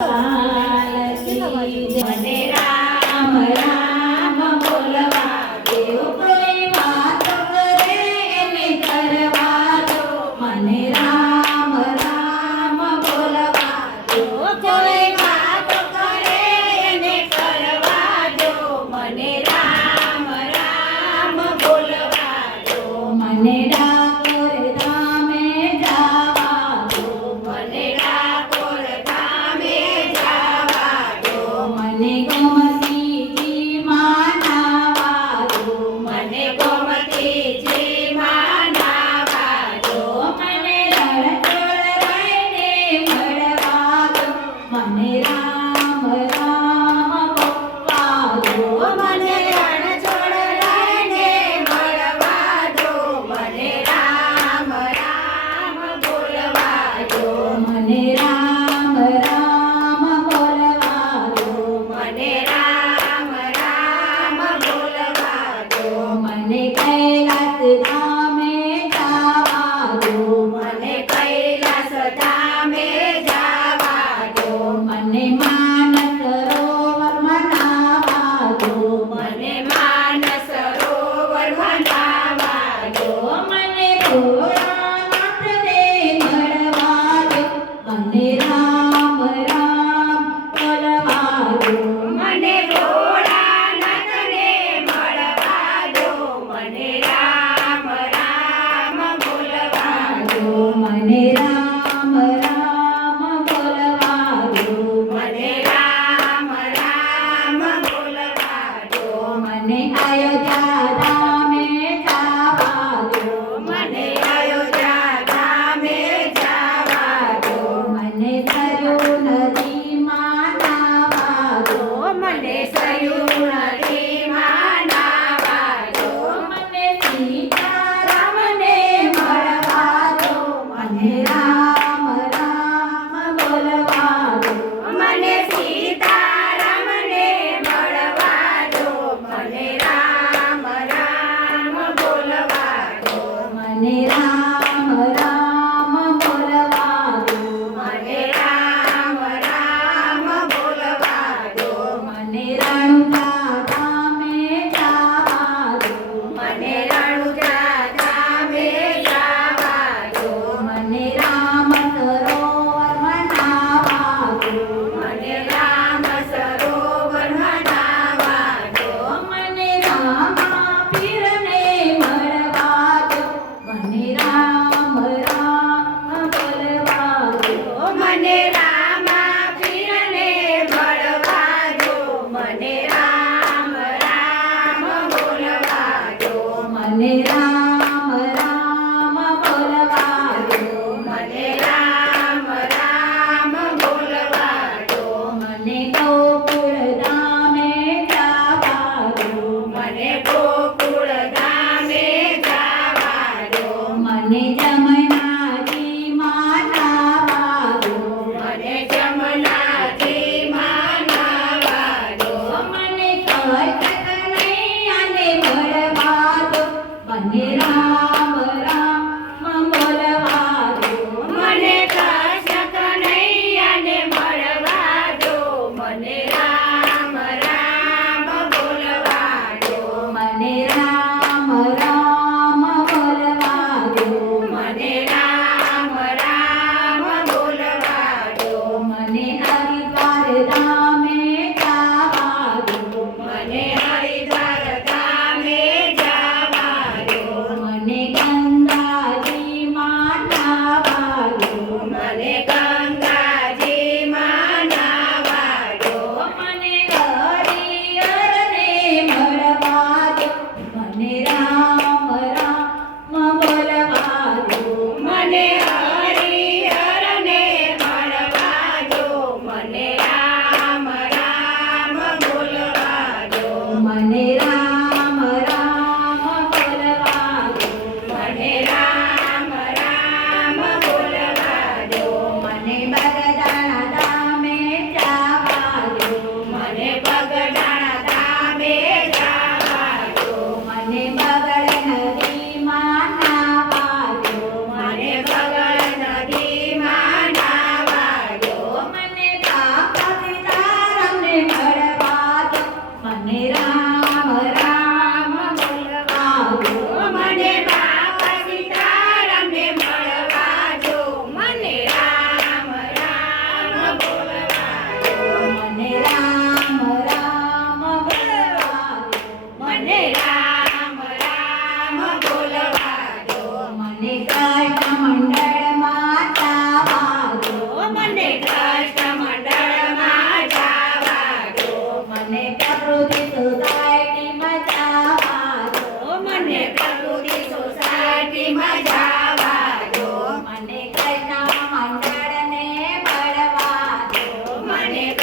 મને રામ રામ બોલવા દેવ, કોઈ વાતો કરે એને કરવા દો. મને રામ રામ બોલવા દો, કોઈ વાતો કરે એને કરવા દો. મને રામ રામ બોલવા દો. મને ડાકોર ધામે જવા દો. મને ડાકોર ધામે જવા દો. મને ગોમતીજી માં નાવા દો. મને ગોમતીજી માં નાવા દો. મને રણછોડ રાયને મળવા દો. મને રામ રામ બોલવા દો. મને રણછોડ રાયને મળવા દો. મને રામ રામ બોલવા દો. મને રામ રામ બોલવા દો. મને રામ રામ બોલવા દો. મને કૈલાસ ધામે જવા દો. મને કૈલાસ ધામે જવા દો. મને માનસ સરોવરમાં નાવા દો. મને માનસ સરોવરમાં નાવા દો. મને ભોળાનાથને મળવા દો. મને રામ રામ બોલવા દો. મને ભોળાનાથને મળવા દો. મને રામ રામ બોલવા દો. મને રામ રામ બોલવા દો. મને મને